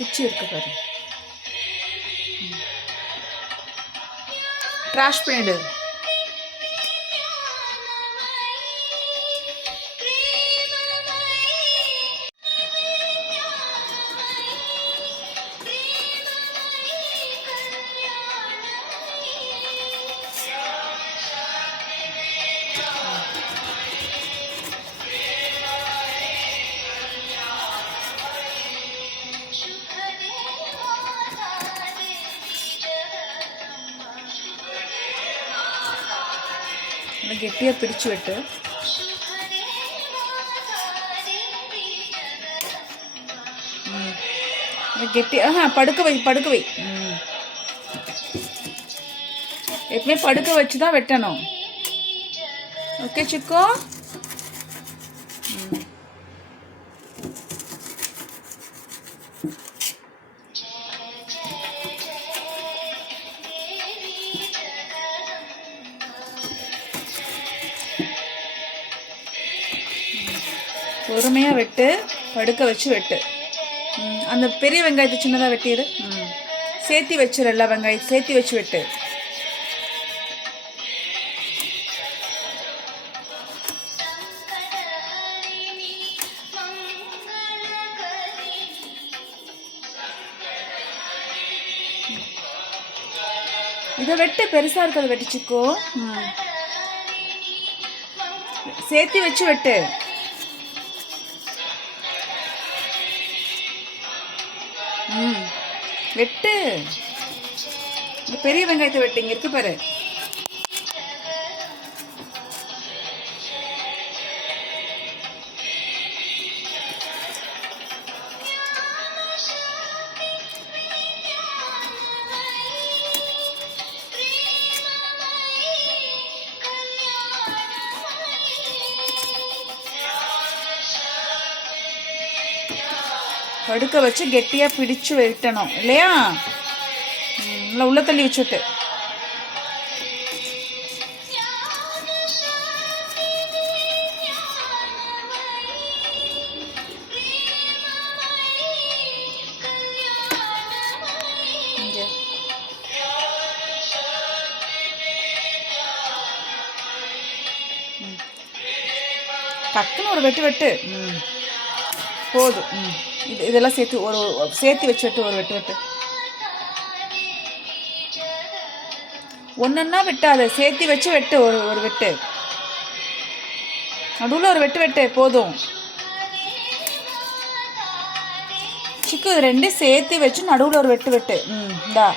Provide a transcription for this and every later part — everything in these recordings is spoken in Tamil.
குச்சி இருக்கு பாரு. ட்ராஷ் பண்ணிடு. கெட்டியாக பிடிச்சு விட்டு கெட்டியாக படுக்க வை. எப்பவுமே படுக்க வச்சு தான் வெட்டணும். Okay Chicco. பொறுமையாக வெட்டு, படுக்க வச்சு வெட்டு. அந்த பெரிய வெங்காயத்தை சின்னதாக வெட்டிடு. சேர்த்தி வச்சிரு. எல்லா வெங்காயத்தை சேர்த்தி வச்சு வெட்டு. இதை வெட்டு, பெருசாக இருக்கிறத வெட்டிச்சுக்கோ. சேர்த்தி வச்சு வெட்டு. வெட்டு. இந்த பெரிய வெங்காயத்தை வெட்டு. இங்க இருக்கு பாரு. படுக்க வச்சு கெட்டியாக பிடிச்சு வெட்டணும் இல்லையா? நல்லா உள்ள தள்ளி வச்சுட்டு. டக்குன்னு ஒரு வெட்டு வெட்டு போதும். இதெல்லாம் சேர்த்து வச்சு வெட்டு. ஒரு வெட்டு ஒன்றுன்னா வெட்டாத, சேர்த்தி வச்சு வெட்டு. ஒரு வெட்டு நடுவில் ஒரு வெட்டு போதும். சிக்கு ரெண்டு சேர்த்து வச்சு நடுவில் ஒரு வெட்டு. இந்தா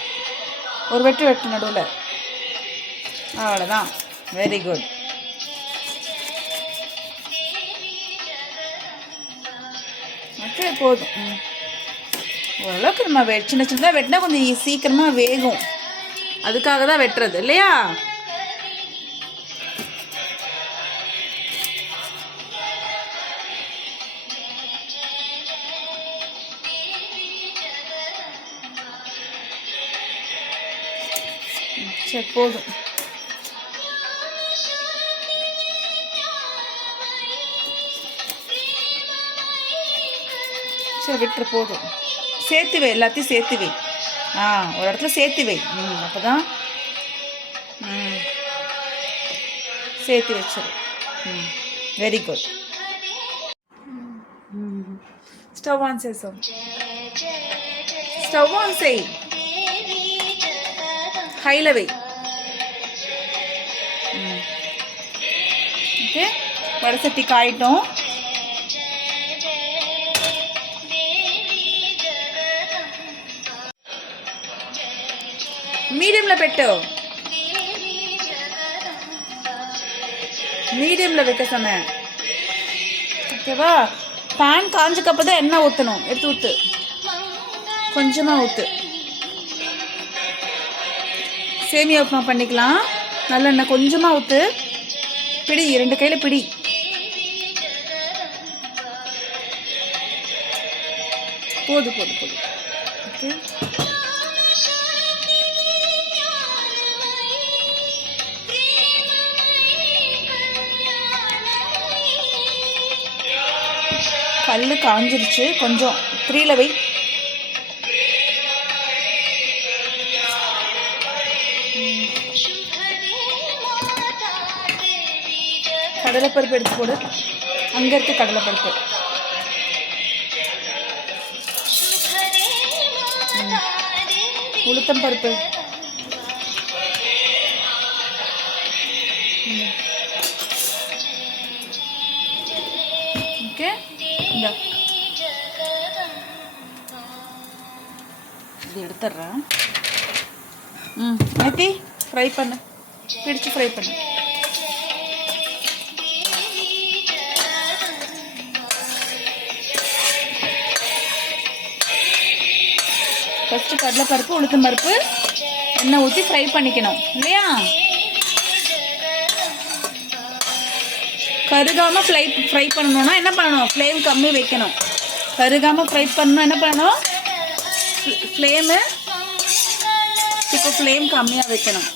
ஒரு வெட்டு நடுவில். அவ்வளோதான். Very good. ஓகே போதும். ஓரளவுக்கு நம்ம சின்ன சின்னதாக வெட்டினா கொஞ்சம் சீக்கிரமாக வேகும். அதுக்காக தான் வெட்டுறது இல்லையா? சரி போதும். சரி விட்டுரு போதும். சேர்த்து வை, எல்லாத்தையும் சேர்த்து வை. ஒரு இடத்துல சேர்த்து வை. அப்போ தான் சேர்த்து வச்சிரு. Very good. ஸ்டவ் ஆன் செய். ஸ்டவ் ஆன் செய். ஹையில் வை. ஓகே. வடை சட்டி காயிட்டோம். மீடியமில் పెట్టు. மீடியமில் வைக்க சொன்னேன். ஓகேவா? பேன் காஞ்சக்கப்புறம் தான் எண்ணெய் ஊற்றணும். எடுத்து ஊற்று. கொஞ்சமாக ஊற்று. சேமியா உப்புமா பண்ணிக்கலாம். நல்லெண்ணெய் கொஞ்சமாக ஊற்று. பிடி, 2 கையில் பிடி. போதும். ஓகே. கல் காஞ்சிருச்சு. கொஞ்சம் 3ல் வை. கடலைப்பருப்பு எடுத்து போடு. அங்கே இருக்க கடலைப்பருப்பு. உளுத்தம் பருப்பு. ஓகே, இந்த இது எடுத்துட்றேன். மாற்றி ஃப்ரை பண்ணு, பிடிச்சி ஃப்ரை பண்ணு. ஃபஸ்ட்டு கடலைப்பருப்பு உளுத்தம் பருப்பு எண்ணெய் ஊற்றி ஃப்ரை பண்ணிக்கணும் இல்லையா? கருகாமல் ஃப்ரை பண்ணணுன்னா என்ன பண்ணணும்? ஃப்ளேம் கம்மி வைக்கணும். கருகாமல் ஃப்ரை பண்ணணும் என்ன பண்ணணும்? இப்போ ஃப்ளேம் கம்மியாக வைக்கணும்.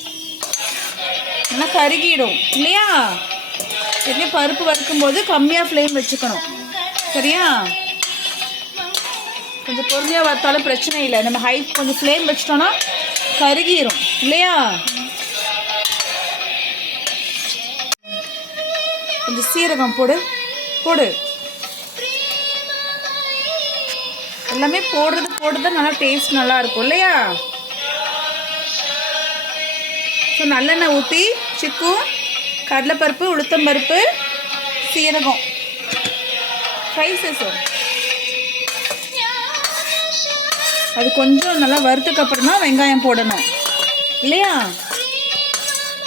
ஏன்னா கருகிடும் இல்லையா? எப்படியும் பருப்பு வறுக்கும்போது கம்மியாக ஃப்ளேம் வச்சுக்கணும். சரியா? கொஞ்சம் பொறுமையாக வறுத்தாலும் பிரச்சனை இல்லை. நம்ம கொஞ்சம் ஃப்ளேம் வச்சிட்டோன்னா கருகிடும் இல்லையா? கொஞ்சம் சீரகம் போடு. எல்லாமே போடுறது நல்லா டேஸ்ட் நல்லா இருக்கும் இல்லையா? ஸோ நல்லெண்ணெய் ஊற்றி சிக்கு, கடலைப்பருப்பு, உளுத்தம் பருப்பு, சீரகம் ஃப்ரை செய்யும். அது கொஞ்சம் நல்லா வறுத்துக்கு அப்புறம் தான் வெங்காயம் போடணும் இல்லையா?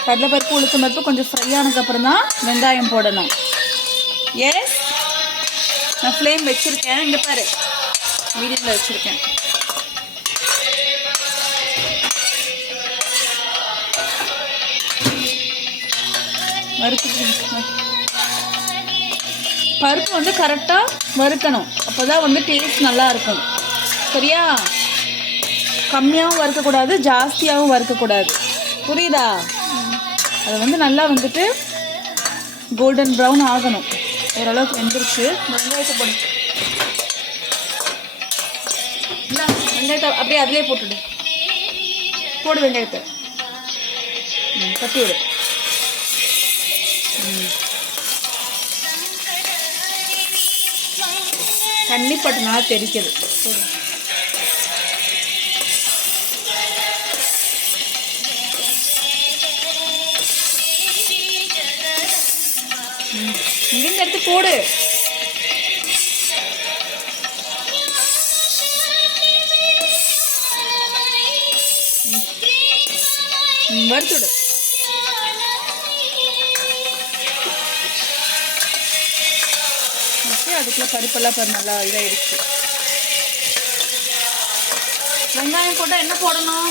கடலைப்பருப்பு உளுத்தம் பருப்பு கொஞ்சம் ஃப்ரை ஆனதுக்கப்புறம் தான் வெங்காயம் போடணும். எஸ், நான் ஃப்ளேம் வச்சுருக்கேன். இங்கே பாரு, மீடியமில் வச்சுருக்கேன். பருப்பு வந்து கரெக்டாக வறுக்கணும். அப்போ தான் வந்து டேஸ்ட் நல்லாயிருக்கும். சரியா? கம்மியாகவும் வறுக்கக்கூடாது, ஜாஸ்தியாகவும் வறுக்கக்கூடாது. புரியுதா? அது வந்து நல்லா வந்துட்டு கோல்டன் ப்ரௌன் ஆகணும். ஓரளவுக்கு வெந்துருச்சு. வெங்காயத்தை வெங்காயத்தை அப்படியே அதிலே போடு வெங்காயத்தை. தட்டி விடு. தண்ணி பட்டுனால தெரிக்குது. போடு. இங்கிருந்து எடுத்து போடு. வறுத்துடு. அதுக்குள்ள பருப்பெல்லாம் நல்லா இதாகிடுச்சு. வெங்காயம் போட்டால் என்ன போடணும்?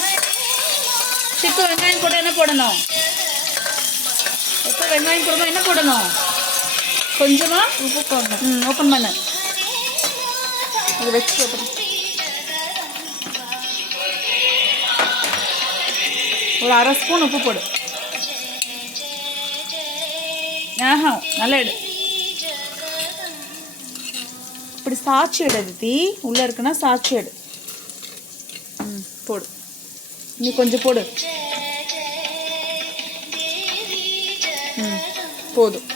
சிக்கு, வெங்காயம் போட்டால் என்ன போடணும்? எப்போ வெங்காயம் போடணும் என்ன போடணும்? கொஞ்சமாக உப்பு போடணும். ஓப்பன் பண்ணு. இது வச்சு ஓப்பன். ஒரு 1/2 ஸ்பூன் உப்பு போடு. நல்லா எடு. இப்படி சாட்சி எடு. தீ உள்ளே இருக்குன்னா சாட்சி எடு. போடு. நீ கொஞ்சம் போடு. போதும்.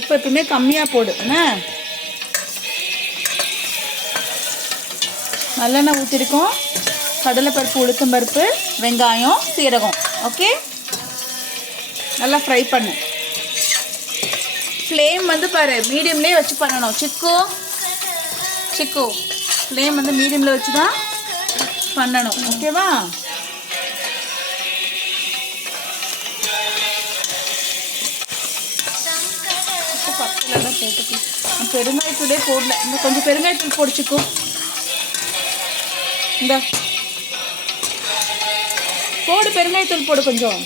இப்போ எப்பவுமே கம்மியாக போடு. என்ன நல்லெண்ணெய் ஊற்றிருக்கோம். கடலைப்பருப்பு, உளுத்தம் பருப்பு, வெங்காயம், சீரகம். ஓகே, நல்லா ஃப்ரை பண்ணு. ஃப்ளேம் வந்து பாரு மீடியம்லேயே வச்சு பண்ணணும். சிக்கு ஃப்ளேம் வந்து மீடியமில் வச்சு தான் பண்ணணும். ஓகேவா? பக்கத்தில் போட்டு பெருங்காயத்தூளே போடல. இன்னும் கொஞ்சம் பெருங்காயத்தூள் போடிச்சுக்கோ. இந்த போடு, பெருங்காயத்தூள் போடு கொஞ்சம்.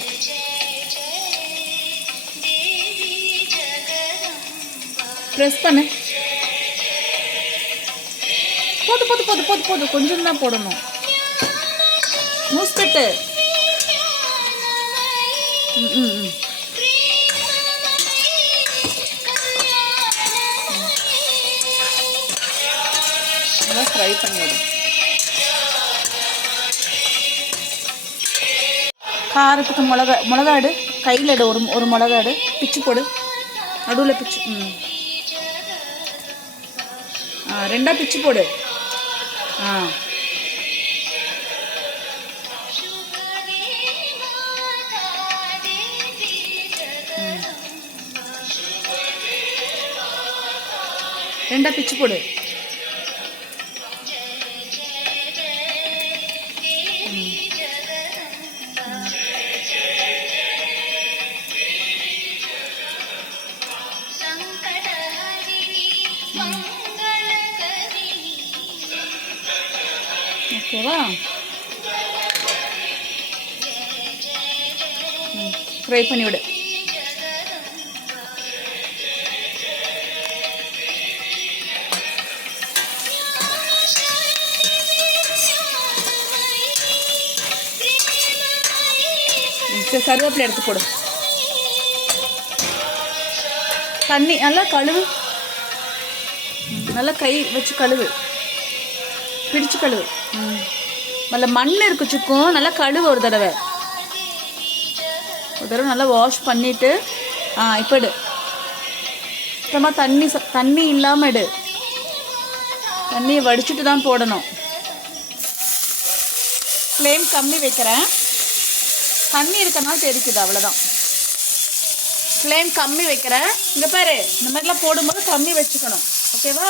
ப்ரெஸ் பண்ணு. போது போது போது போது போது கொஞ்சம் தான் போடணும். மூஸ்கட்டு. நல்லா ஃப்ரை பண்ணிவிடும். காரத்துக்கு மிளகாடு கையில் எடு. ஒரு மிளகாடு பிச்சு போடு. நடுவில் பிச்சு. ரெண்டாக பிச்சு போடு. ரெண்டாக பிச்சு போடு. ஓகேவா? ஃப்ரை பண்ணி விடு. கருவேப்பிலை எடுத்து போடு. தண்ணி நல்லா கழுவு. நல்லா கை வச்சு கழுவு, பிடிச்சு கழுவு. நல்ல மண் இருக்கு சுக்கும், நல்லா கழுவு ஒரு தடவை நல்லா வாஷ் பண்ணிவிட்டு இப்போ எடு. சுத்தமாக தண்ணி இல்லாமல் எடு. தண்ணியை வடிச்சிட்டு தான் போடணும். ஃப்ளேம் கம்மி வைக்கிறேன். தண்ணி இருக்கனால தெரிக்குது, அவ்வளோதான். ஃப்ளேம் கம்மி வைக்கிறேன். இங்கே பாரு, இந்த மாதிரிலாம் போடும்போது கம்மி வச்சுக்கணும். ஓகேவா?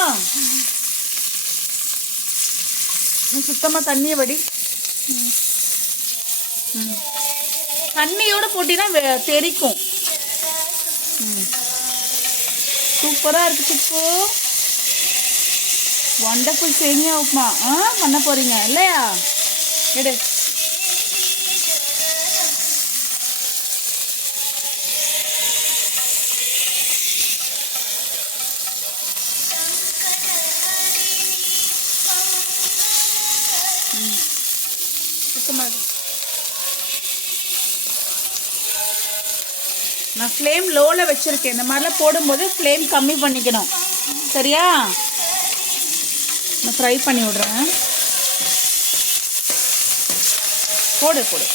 சுத்தமாக தண்ணியை வடி. தண்ணியோடு போட்டினா தெரிக்கும். சூப்பராக இருக்குது சுப்பு. வண்டர்ஃபுல் சேமியா உப்புமா பண்ண போகிறீங்க இல்லையா? எடு. நான் ஃப்ளேம் லோவில் வச்சுருக்கேன். இந்த மாதிரிலாம் போடும்போது ஃப்ளேம் கம்மி பண்ணிக்கணும். சரியா? நான் ஃப்ரை பண்ணி விட்றேன். போடு போடு.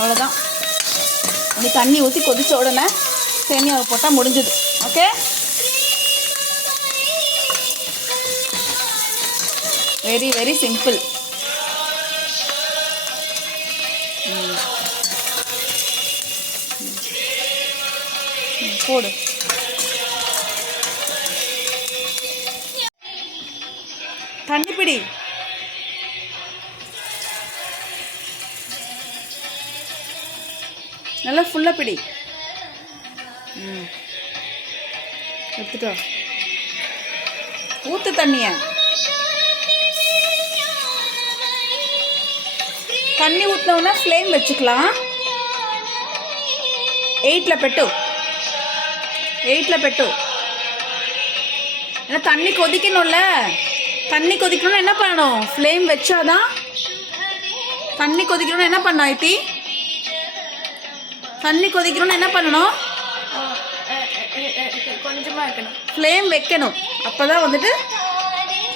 அவ்வளோதான். அப்படி தண்ணி ஊற்றி கொதிச்ச உடனே சேமியாவை போட்டால் முடிஞ்சுது. ஓகே? Very very simple. போடு. தண்ணி பிடி. நல்லா ஃபுல்லாக பிடி. எடுத்துட்டோ. ஊற்று தண்ணியை. தண்ணி ஊற்றினோன்னா ஃப்ளேம் வச்சுக்கலாம். 8ல் పెట్టు. 8ல் పెట్టు. ஏன்னா தண்ணி கொதிக்கணும்ல. தண்ணி கொதிக்கணும்னா என்ன பண்ணணும்? ஃப்ளேம் வச்சாதான். தண்ணி கொதிக்கணும்னா என்ன பண்ணணும் ஐத்தி? தண்ணி கொதிக்கணும்னா என்ன பண்ணணும்? கொஞ்சமாக வைக்கணும். ஃப்ளேம் வைக்கணும். அப்போ தான் வந்துட்டு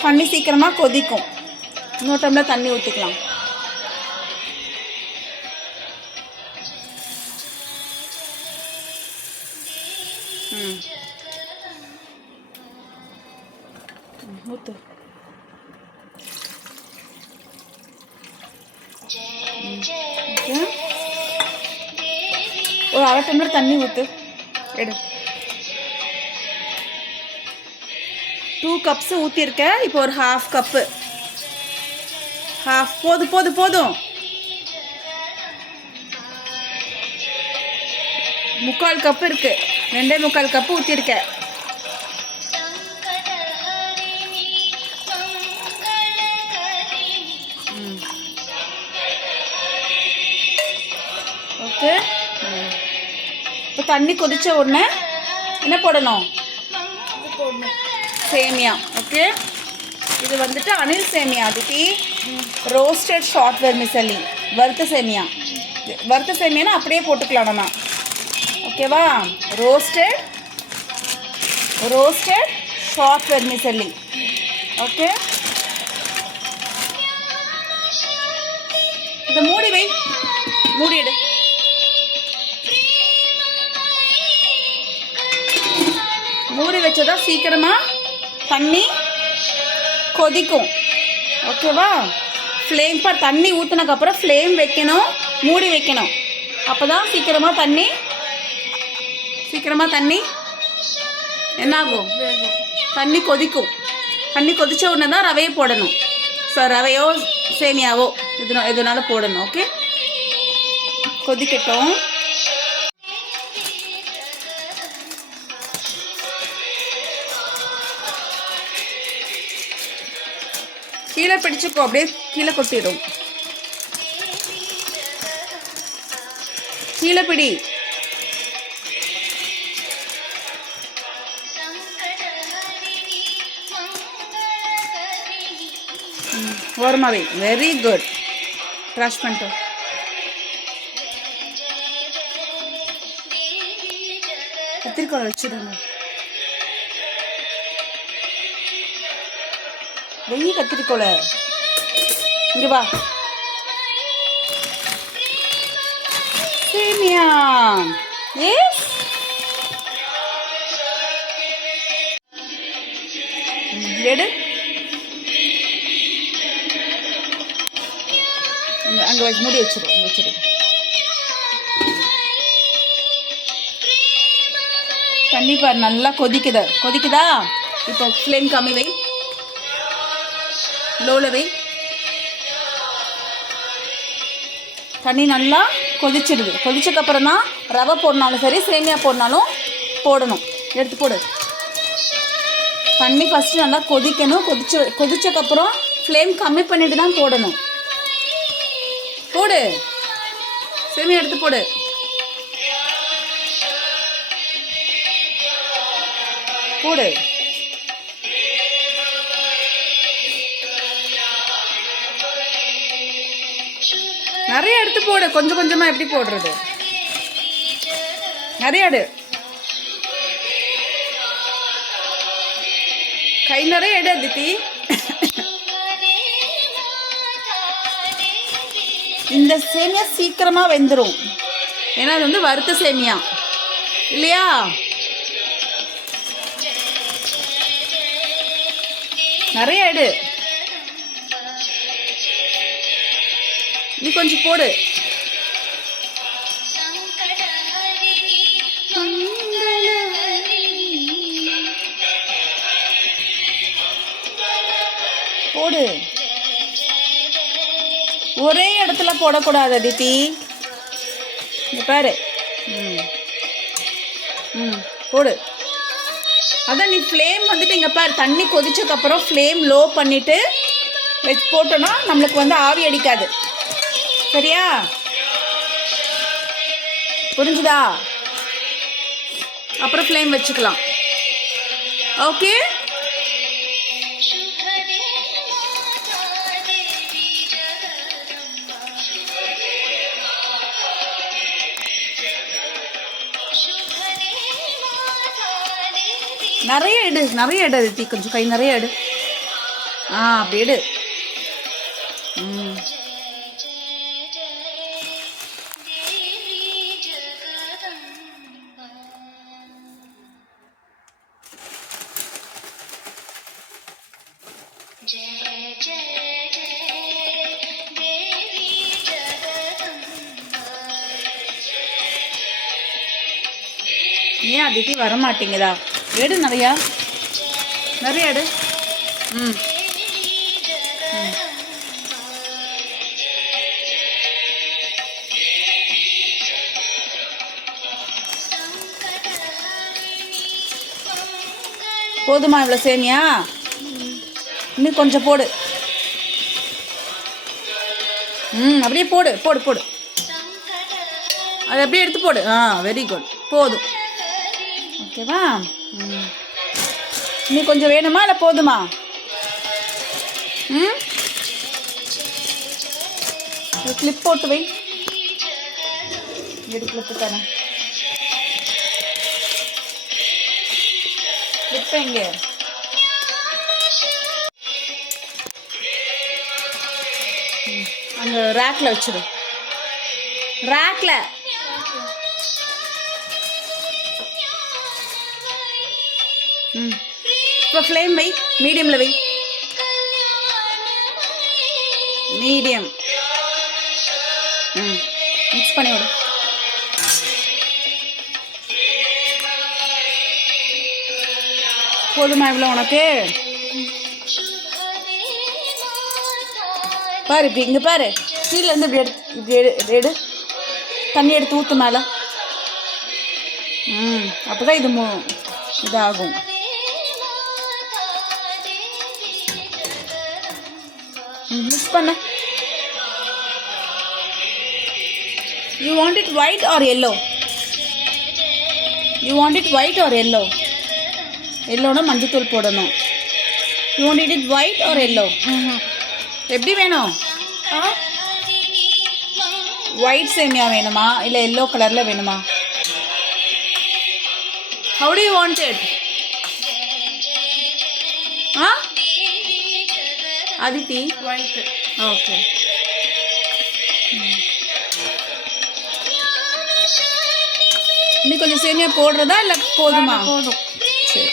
தண்ணி சீக்கிரமாக கொதிக்கும். இன்னொரு டைமில் தண்ணி ஊற்றிக்கலாம். ஊற்று. ஒரு 1/2 டம்ளர் தண்ணி ஊற்று. எடு. 2 கப்ஸ் ஊற்றிருக்கேன். இப்போ ஒரு 1/2 கப்பு. போதும் போதும் போதும். 3/4 கப்பு இருக்குது. 2.25 கப்பு ஊற்றிருக்கேன். ஓகே. இப்போ தண்ணி கொதிச்ச உடனே என்ன போடணும்? சேமியா. ஓகே. இது வந்துட்டு அனில் சேமியா. அதுக்கு ரோஸ்டட் ஷார்ட் வெர்மிசெல்லி. வறுத்த சேமியா. வறுத்த சேமியானா அப்படியே போட்டுக்கலாம் நம்ம. ஓகேவா? Roasted short vermicelli. ஓகே, இதை மூடி வை, மூடி எடு. மூடி வச்சதா சீக்கிரமா தண்ணி கொதிக்கும். ஓகேவா? ஃப்ளேம் பார், தண்ணி ஊற்றினக்கப்புறம் ஃப்ளேம் வைக்கணும், மூடி வைக்கணும். அப்போ தான் சீக்கிரமாக தண்ணி என்னாகும், தண்ணி கொதிக்கும். தண்ணி கொதிச்ச உடனே தான் ரவையை போடணும். ஸோ ரவையோ சேமியாவோ எதுனாலும் போடணும். ஓகே, கொதிக்கட்டும். கீழே பிடிச்சிக்கோ, அப்படியே கீழே கொட்டிடும். கீழே பிடி. ஓரமாவே. Very good. க்ராஷ் பண்ணிட்டோம். கத்திரிக்கோளை வச்சுடுங்க. வெய்ய கத்திரிக்கோளை இங்கே வா. சேமியா எஸ். எடு. அங்கே வச்சு மூடி வச்சிரு. தண்ணி பாரு நல்லா கொதிக்குதா? இப்போ ஃப்ளேம் கம்மி வை, லோவில் வை. தண்ணி நல்லா கொதிச்சிடுது. கொதிச்சக்கப்புறம் தான் ரவை போடனாலும் சரி, சேமியா போடனாலும் போடணும். எடுத்து போடு. தண்ணி ஃபஸ்ட்டு நல்லா கொதிக்கணும். கொதிச்சக்கப்புறம் ஃப்ளேம் கம்மி பண்ணிட்டு தான் போடணும். போடு, சேமியா எடுத்து போடு. போடு. நிறைய எடுத்து போடு. கொஞ்சம் கொஞ்சமா எப்படி போடுறது? நிறைய எடு. கை நிறைய எடு அதித்தி. இந்த சேமியா சீக்கிரமா வெந்துடும். ஏன்னா அது வந்து வறுத்த சேமியா இல்லையா? நிறைய எடு. நீ கொஞ்சம் போடு. போடு. ஒரே இடத்துல போடக்கூடாது அதித்தி. இந்த பாரு. போடு. அதான் நீ ஃப்ளேம் வந்துட்டு இங்கே பாரு, தண்ணி கொதிச்சக்கப்புறம் ஃப்ளேம் லோ பண்ணிவிட்டு வச்சு போட்டோன்னா நம்மளுக்கு வந்து ஆவி அடிக்காது. சரியா? புரிஞ்சுதா? அப்புறம் ஃப்ளேம் வச்சுக்கலாம். ஓகே, நிறைய எடு அதித்தி. கொஞ்சம் கை நிறைய எடு. அப்படி எடு. ஏன் அதித்தி வர மாட்டேங்குதா? எடு, நிறையா எடு. போதுமா இவ்வளோ சேமியா? இன்னும் கொஞ்சம் போடு. அப்படியே போடு. அதை அப்படியே எடுத்து போடு. Very good. போதும். ஓகேவா? இன்னும் கொஞ்சம் வேணுமா இல்லை போதுமா? கிளிப் போட்டு வை. எடு கிளிப்பு தானே. கிளிப் எங்கே? அந்த ரேக்கில் வச்சிரு. ரேக்கில் இப்போ ஃப்ளேம் வை, மீடியமில் வை. மீடியம். மிக்ஸ் பண்ணி விடு. போதுமா இவ்வளோ உனக்கு? பாரு இப்படி இங்கே பாரு, கீழேருந்து இப்படி எடு தண்ணி எடுத்து ஊற்று மேலே. அப்போ தான் இது இதாகும். மிக்ஸ் பண்ண. You want it white or yellow? You want it white or yellow? Yellowனா மஞ்சத்தூள் போடணும். You want it white or yellow? எப்படி வேணும்? ஒயிட் சேமியா வேணுமா இல்லை எல்லோ கலரில் வேணுமா? How do you want it? Aditi white. Okay. இன்னும் கொஞ்சம் சேமியா போடுறதா இல்லை போதுமா? போதும். சரி.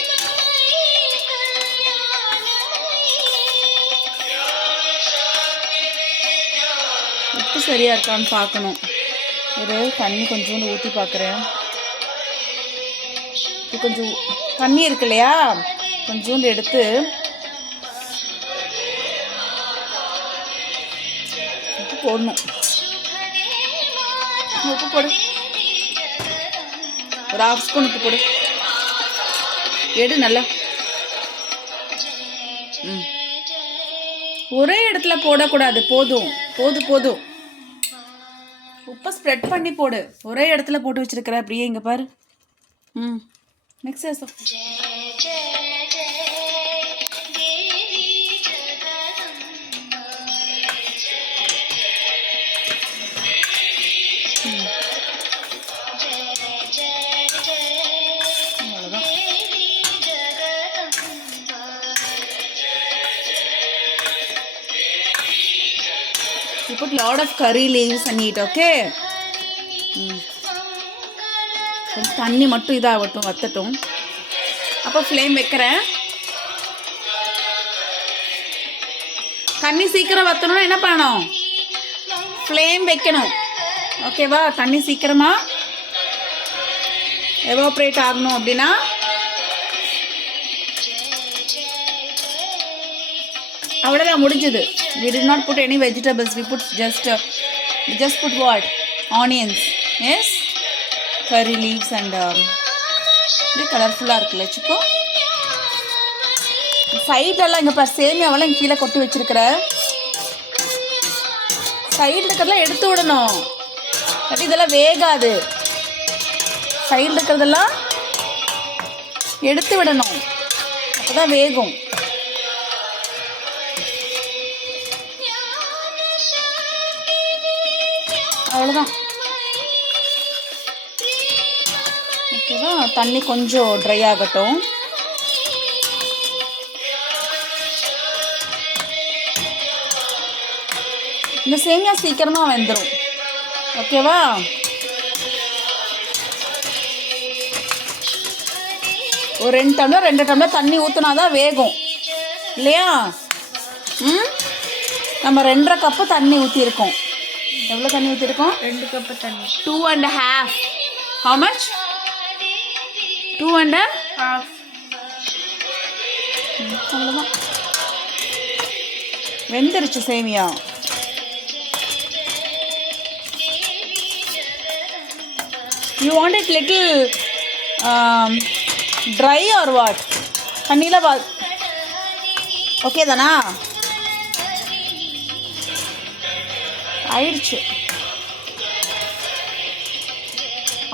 உப்பு சரியாக இருக்கான்னு பார்க்கணும். ஒரு தண்ணி கொஞ்சோண்டு ஊற்றி பார்க்குறேன். இது கொஞ்சம் தண்ணி இருக்கு இல்லையா, கொஞ்சோண்டு எடுத்து உப்பு போடணும். உப்பு போடு, ஒரு 1/2 ஸ்பூன் உப்பு போடு. எடு நல்லா. ஒரே இடத்துல போடக்கூடாது. போதும் போதும் போதும். உப்பை ஸ்ப்ரெட் பண்ணி போடு. ஒரே இடத்துல போட்டு வச்சிருக்கிற அப்படியே இங்கே பாரு. Next ஏசோ. You put lot of curry leaves and eat, okay? கொஞ்சம் தண்ணி மட்டும் இதாகட்டும், வத்தட்டும். அப்போ ஃப்ளேம் வைக்கிறேன். தண்ணி சீக்கிரம் வத்தணும்னா என்ன பண்ணணும்? ஃப்ளேம் வைக்கணும். ஓகேவா? தண்ணி சீக்கிரமாக எவாப்ரேட் ஆகணும் அப்படின்னா அவ்வளோதான், முடிஞ்சது. We did not put any vegetables. We put just put what? Onions. Yes? Curry leaves and இது கலர்ஃபுல்லாக இருக்குல்ல சிக்கோ. சைட்லலாம் இங்கே பாரு, சேமியாவெல்லாம் கீழே கொட்டி வச்சிருக்கிற. சைடில் இருக்கிறதெல்லாம் எடுத்து விடணும், பட் இதெல்லாம் வேகாது. சைடில் இருக்கிறதெல்லாம் எடுத்து விடணும், அப்போ தான் வேகும். அவ்வளோதான். ஓகேவா? தண்ணி கொஞ்சம் ட்ரை ஆகட்டும். இந்த சேமியா சீக்கிரமாக வெந்துடும். ஓகேவா? ஒரு 2 டம்ளர் தண்ணி ஊற்றினா தான் வேகும் இல்லையா? நம்ம 2.5 கப்பு தண்ணி ஊற்றிருக்கோம். எவ்வளோ தண்ணி ஊற்றிருக்கோம்? 2 கப்பு தண்ணி. 2.5. How much? 2.5. அவ்வளோதான். வெந்துருச்சு சேமியா. You want it little dry or what? தண்ணியில் ஓகே தானா? ஆயிடுச்சு.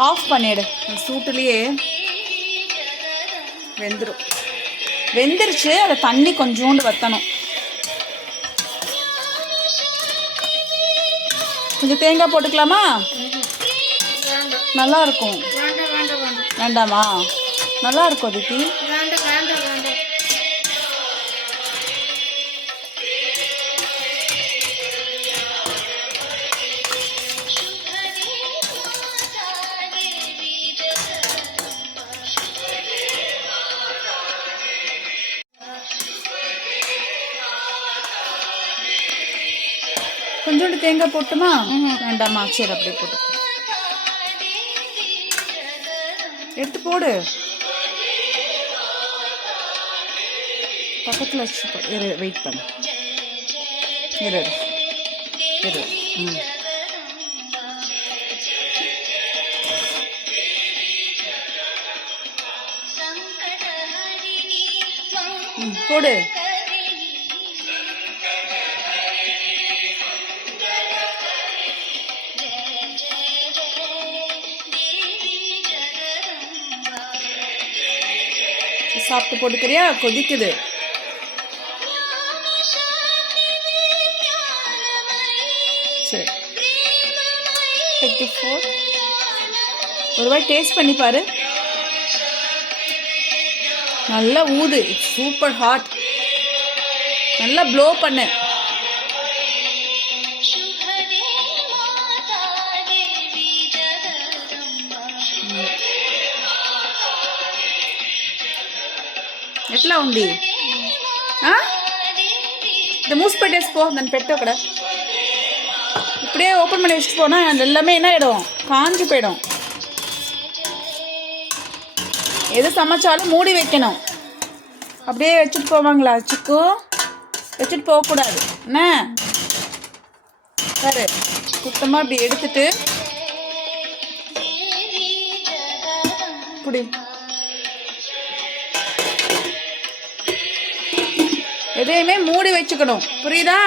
ஆஃப் பண்ணிடு. சூட்டுலேயே வெந்துடும். வெந்துருச்சு. அதை தண்ணி கொஞ்சோண்டு வற்றணும். கொஞ்சம் தேங்காய் போட்டுக்கலாமா? நல்லா இருக்கும். வேண்டாமா? நல்லா இருக்கும் அதித்தி. துருவன தேங்காய் போட்டுமா? வேண்டாமா, சரி அப்படியே போட்டு எடுத்து போடு. பக்கத்தில் வச்சு இரு, வெயிட் பண்ணு. இரு இரு. போடு. சாப்பிட்டு போட்டுக்கிறியா? கொதிக்குது. சரி, ஒரு வாய் டேஸ்ட் பண்ணி பாரு. நல்லா ஊது. Super hot. நல்லா ப்ளோ பண்ணு. ఎట్లా ఉంది? இந்த மூஸ் పెట్టేసి పో, దాన్ని పెట్టు అక్కడ. இப்படியே ஓப்பன் பண்ணி வச்சுட்டு போனால் அது எல்லாமே என்ன ஆகிடும்? காஞ்சி போயிடும். எது சமைச்சாலும் மூடி வைக்கணும். அப்படியே வச்சுட்டு போவாங்களா சிக்கு? வச்சுட்டு போகக்கூடாது என்ன? சரி, சுத்தமாக இப்படி எடுத்துட்டு இப்படி எதையுமே மூடி வச்சுக்கணும், புரியுதா?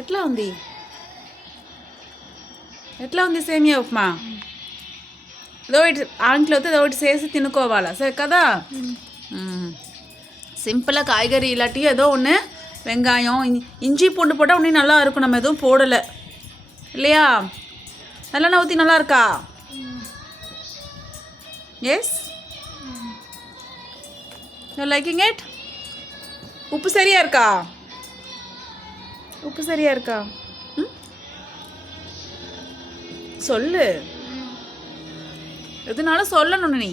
ఎట్లా ఉంది? ఎట్లా ఉంది సేమియా ఉప్మా? ఏదో ఒకటి ఆంట్లో ఏదో ఒకటి చేసి తినుకోవాలా, సరే కదా? சிம்பிளாக காய்கறி இல்லாட்டி ஏதோ ஒன்று வெங்காயம் இஞ்சி பூண்டு போட்டால் ஒன்றும் நல்லா இருக்கும். நம்ம எதுவும் போடலை இல்லையா? நல்லெண்ணெய் ஊற்றி நல்லா இருக்கா? Yes, you liking it? உப்பு சரியா இருக்கா? உப்பு சரியா இருக்கா? சொல்லு, எதுனாலும் சொல்லணும் நீ.